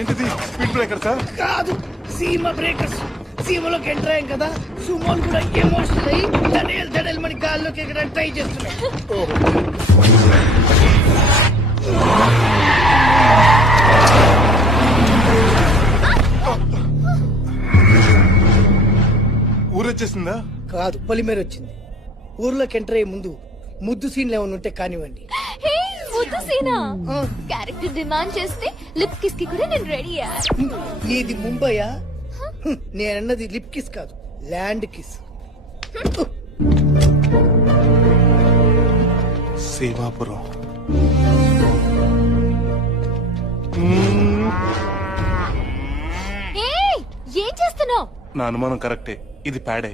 ఏంటిది speed breaker sir? కాదు, సీమ బ్రేకర్స్. సీమలోకి ఎంటర్ అయ్యాం కదా, సుమోలు కూడా ఎమోషనల్ అయ్యి దడేలు మన గాల్లోకి ఎక్కడానికి ట్రై చేస్తున్నాయి. ఊరొచ్చేసిందా? కాదు, పొలిమేర వచ్చింది. ఊర్లోకి ఎంటర్ అయ్యే ముందు ముద్దు సీన్లు ఏమైనా ఉంటే కానివ్వండి. హే, ముద్దు సీనా క్యారెక్టర్ డిమాండ్ చేస్తే లిప్ కిస్ కి కూడా నేను రెడీయా. నీది ముంబయా? నేనన్నది లిప్ కిస్ కాదు, ల్యాండ్ కిస్. సేవాపురం. ఏం చేస్తున్నావు? నా అనుమానం కరెక్టే, ఇది ప్యాడే.